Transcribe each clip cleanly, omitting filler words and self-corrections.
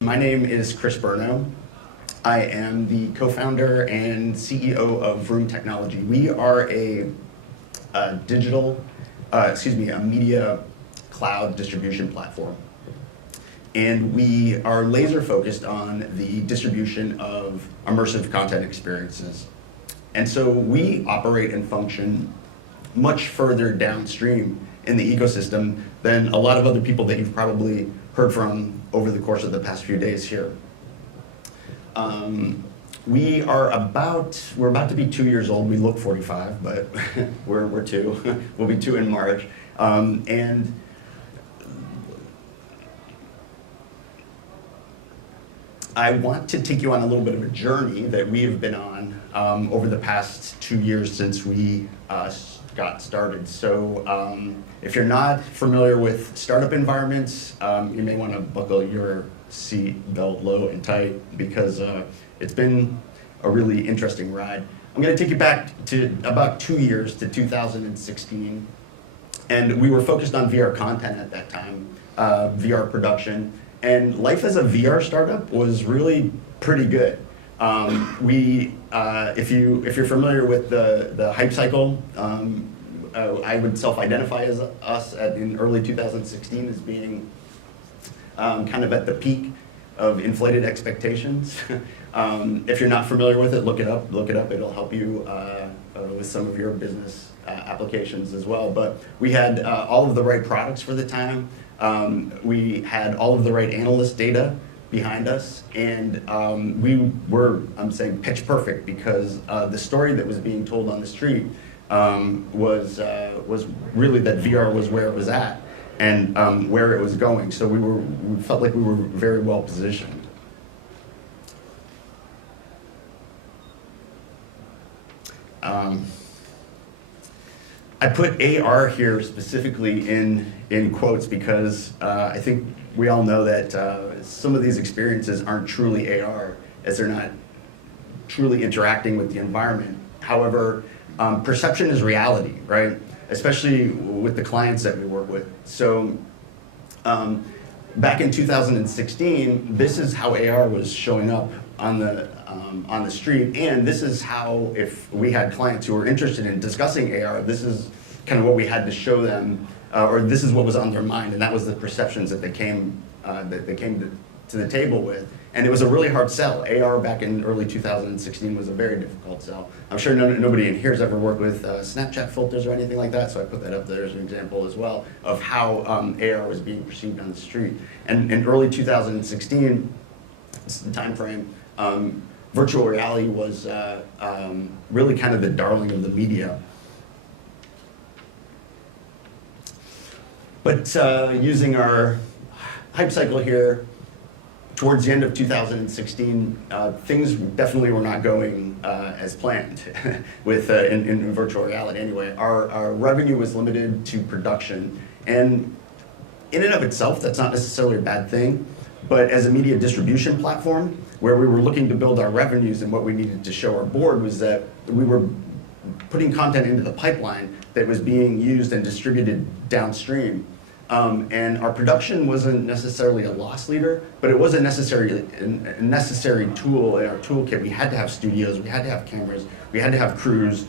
My name is Chris Berno. I am the co-founder and CEO of Room Technology. We are a media cloud distribution platform. And we are laser focused on the distribution of immersive content experiences. And so we operate and function much further downstream in the ecosystem than a lot of other people that you've probably heard from over the course of the past few days here. We're about to be 2 years old. We look 45, but we're 2. We'll be 2 in March. And I want to take you on a little bit of a journey that we have been on over the past 2 years since we got started. So if you're not familiar with startup environments, you may want to buckle your seat belt low and tight because it's been a really interesting ride. I'm going to take you back to about 2 years to 2016. And we were focused on VR content at that time, VR production. And life as a VR startup was really pretty good. If you're familiar with the hype cycle, I would self-identify as us in early 2016 as being kind of at the peak of inflated expectations. If you're not familiar with it, look it up. It'll help you with some of your business applications as well. But we had all of the right products for the time. We had all of the right analyst data behind us, and we were, I'm saying, pitch perfect because the story that was being told on the street was really that VR was where it was at and where it was going. So we felt like we were very well positioned. I put AR here specifically in quotes because I think we all know that some of these experiences aren't truly AR as they're not truly interacting with the environment. However, perception is reality, right? Especially with the clients that we work with. So back in 2016, this is how AR was showing up on the street, and this is how, if we had clients who were interested in discussing AR, this is kind of what we had to show them, or this is what was on their mind, and that was the perceptions that they came to the table with. And it was a really hard sell. AR back in early 2016 was a very difficult sell. I'm sure nobody in here has ever worked with Snapchat filters or anything like that, so I put that up there as an example as well of how AR was being perceived on the street. And in early 2016, this is the time frame, virtual reality was really kind of the darling of the media. But using our hype cycle here, towards the end of 2016, things definitely were not going as planned with in virtual reality anyway. Our revenue was limited to production, and in and of itself, that's not necessarily a bad thing, but as a media distribution platform, where we were looking to build our revenues, and what we needed to show our board was that we were putting content into the pipeline that was being used and distributed downstream. And our production wasn't necessarily a loss leader, but it was a necessary tool in our toolkit. We had to have studios, we had to have cameras, we had to have crews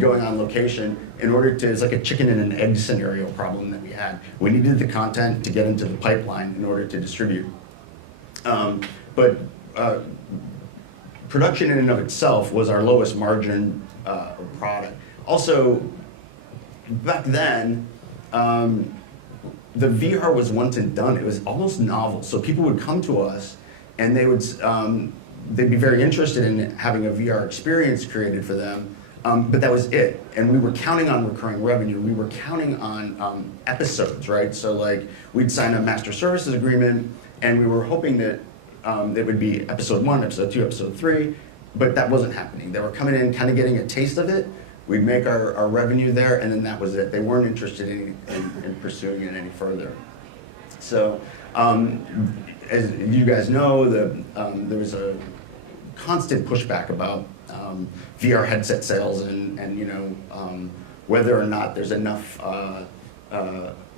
going on location in order to, it's like a chicken and an egg scenario problem that we had. We needed the content to get into the pipeline in order to distribute. But production in and of itself was our lowest margin product. Also, back then, the VR was once and done. It was almost novel. So people would come to us and they'd be very interested in having a VR experience created for them, but that was it. And we were counting on recurring revenue. We were counting on episodes, right? So like we'd sign a master services agreement and we were hoping that it would be episode 1, episode 2, episode 3, but that wasn't happening. They were coming in, kind of getting a taste of it. We'd make our revenue there, and then that was it. They weren't interested in pursuing it any further. So, as you guys know, there was a constant pushback about VR headset sales and whether or not there's enough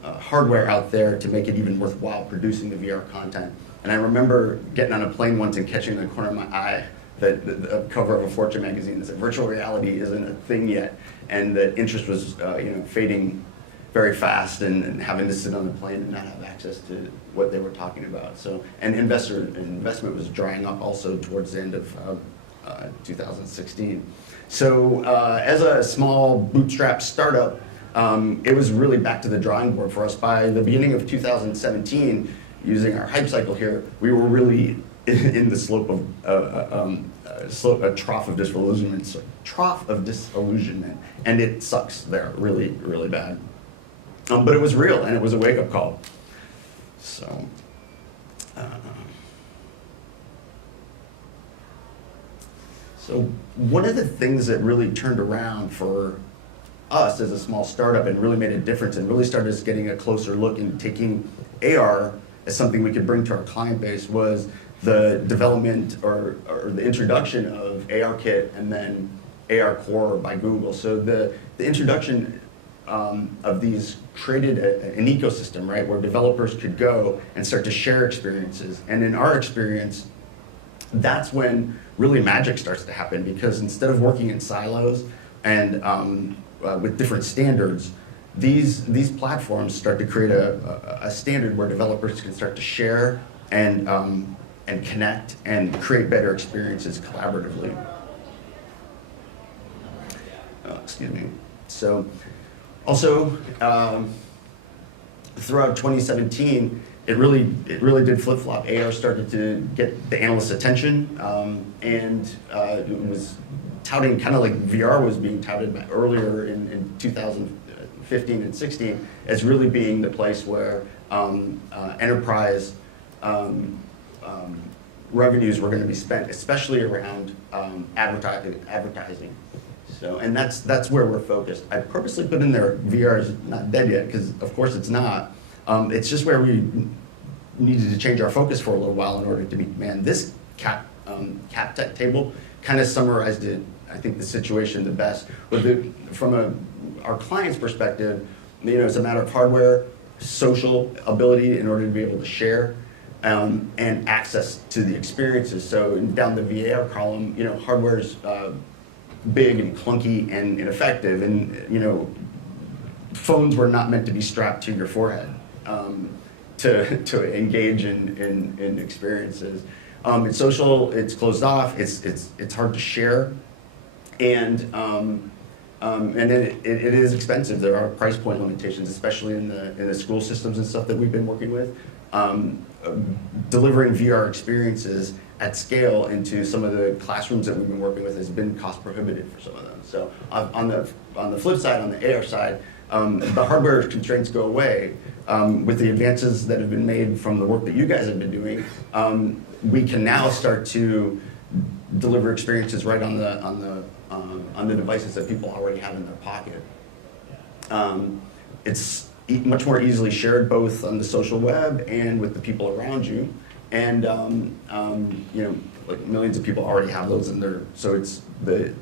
hardware out there to make it even worthwhile producing the VR content. And I remember getting on a plane once and catching in the corner of my eye the cover of a Fortune magazine that said virtual reality isn't a thing yet, and that interest was fading very fast, and having to sit on the plane and not have access to what they were talking about. So, and investment was drying up also towards the end of 2016. So as a small bootstrap startup, it was really back to the drawing board for us. By the beginning of 2017, using our hype cycle here, we were really in the slope of a trough of disillusionment. So, trough of disillusionment, and it sucks there really, really bad. But it was real, and it was a wake-up call. So, so one of the things that really turned around for us as a small startup and really made a difference and really started us getting a closer look and taking AR as something we could bring to our client base was the development or the introduction of ARKit and then ARCore by Google. So the introduction of these created an ecosystem, right, where developers could go and start to share experiences. And in our experience, that's when really magic starts to happen, because instead of working in silos and with different standards, these platforms start to create a standard where developers can start to share and connect and create better experiences collaboratively. Excuse me. So also, throughout 2017, it really did flip-flop. AR started to get the analysts' attention, and it was touting, kind of like VR was being touted earlier in 2015 and 16, as really being the place where enterprise revenues were going to be spent, especially around advertising. So, and that's where we're focused. I purposely put in there VR is not dead yet, because of course it's not. It's just where we needed to change our focus for a little while in order to meet demand. This cap tech table kind of summarized it, I think, the situation the best. From our client's perspective, it's a matter of hardware, social ability in order to be able to share, and access to the experiences. So down the VAR column, hardware's big and clunky and ineffective, and phones were not meant to be strapped to your forehead to engage in experiences. It's social, it's closed off, it's hard to share, and then it is expensive. There are price point limitations, especially in the school systems and stuff that we've been working with. Delivering VR experiences at scale into some of the classrooms that we've been working with has been cost prohibitive for some of them. So on the flip side, on the AR side, the hardware constraints go away. With the advances that have been made from the work that you guys have been doing, we can now start to deliver experiences right on the devices that people already have in their pocket. It's much more easily shared both on the social web and with the people around you, and like millions of people already have those in their. So it's the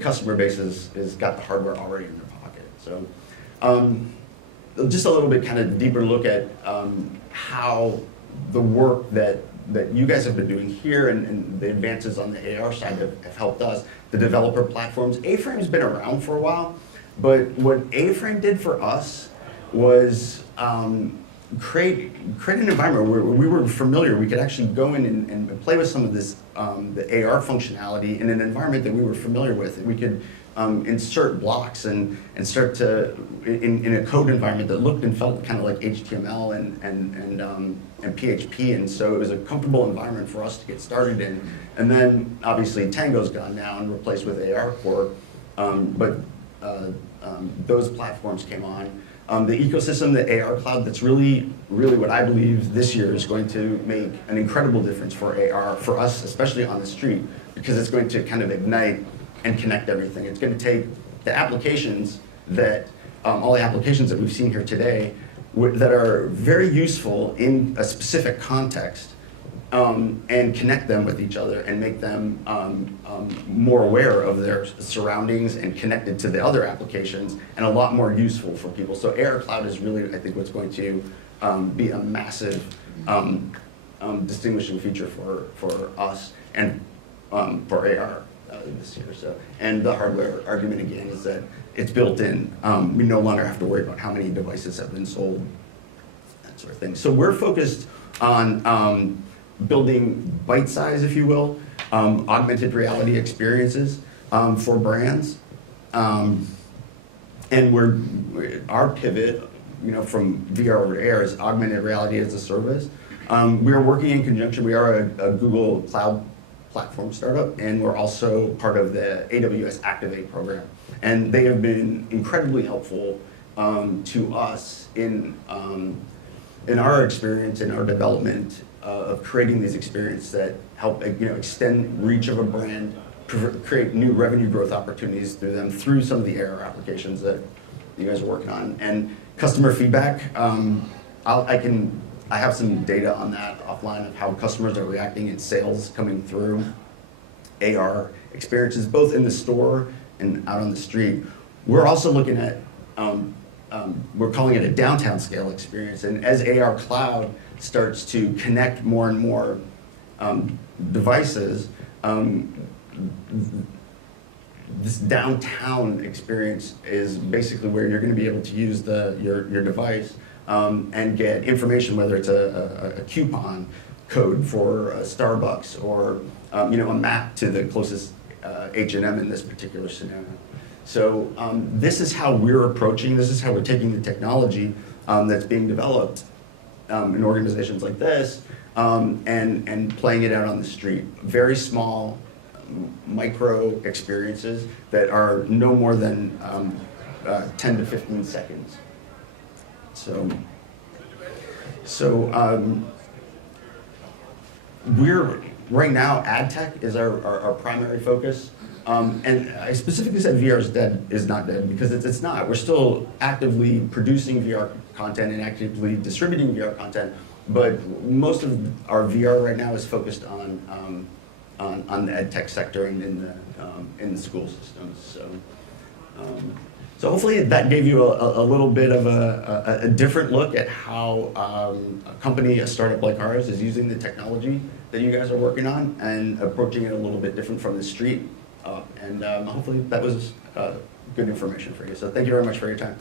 customer base is got the hardware already in their pocket. So just a little bit kind of deeper look at how the work that you guys have been doing here and the advances on the AR side have helped us. The developer platforms, A-Frame's been around for a while, but what A-Frame did for us was create an environment where we were familiar. We could actually go in and play with some of this, the AR functionality in an environment that we were familiar with. We could insert blocks and start to, in a code environment that looked and felt kind of like HTML and PHP, and so it was a comfortable environment for us to get started in. And then obviously Tango's gone now and replaced with ARCore, but those platforms came on. The ecosystem, the AR cloud, that's really what I believe this year is going to make an incredible difference for AR, for us, especially on the street, because it's going to kind of ignite and connect everything. It's going to take the applications that, all the applications that we've seen here today, that are very useful in a specific context, and connect them with each other and make them more aware of their surroundings and connected to the other applications and a lot more useful for people. So AR Cloud is really, I think, what's going to be a massive distinguishing feature for us and for AR this year. So, and the hardware argument again is that it's built in. We no longer have to worry about how many devices have been sold, that sort of thing. So we're focused on building bite-size, if you will, augmented reality experiences for brands. And our pivot, from VR over to AR is augmented reality as a service. We are working in conjunction. We are a Google Cloud platform startup, and we're also part of the AWS Activate program. And they have been incredibly helpful to us in our experience, in our development of creating these experiences that help extend reach of a brand, create new revenue growth opportunities through them, through some of the AR applications that you guys are working on. And customer feedback, I have some data on that offline of how customers are reacting in sales coming through AR experiences, both in the store and out on the street. We're also looking at, we're calling it a downtown scale experience. And as AR Cloud starts to connect more and more devices, this downtown experience is basically where you're going to be able to use your device and get information, whether it's a coupon code for Starbucks or a map to the closest H&M in this particular scenario. So this is how we're approaching, this is how we're taking the technology that's being developed in organizations like this and playing it out on the street. Very small, micro experiences that are no more than 10 to 15 seconds. So we're, right now, ad tech is our primary focus. And I specifically said VR is not dead, because it's not. We're still actively producing VR content and actively distributing VR content, but most of our VR right now is focused on the ed tech sector and in the school systems. So hopefully that gave you a little bit of a different look at how a startup like ours is using the technology that you guys are working on and approaching it a little bit different from the street. And hopefully that was good information for you. So thank you very much for your time.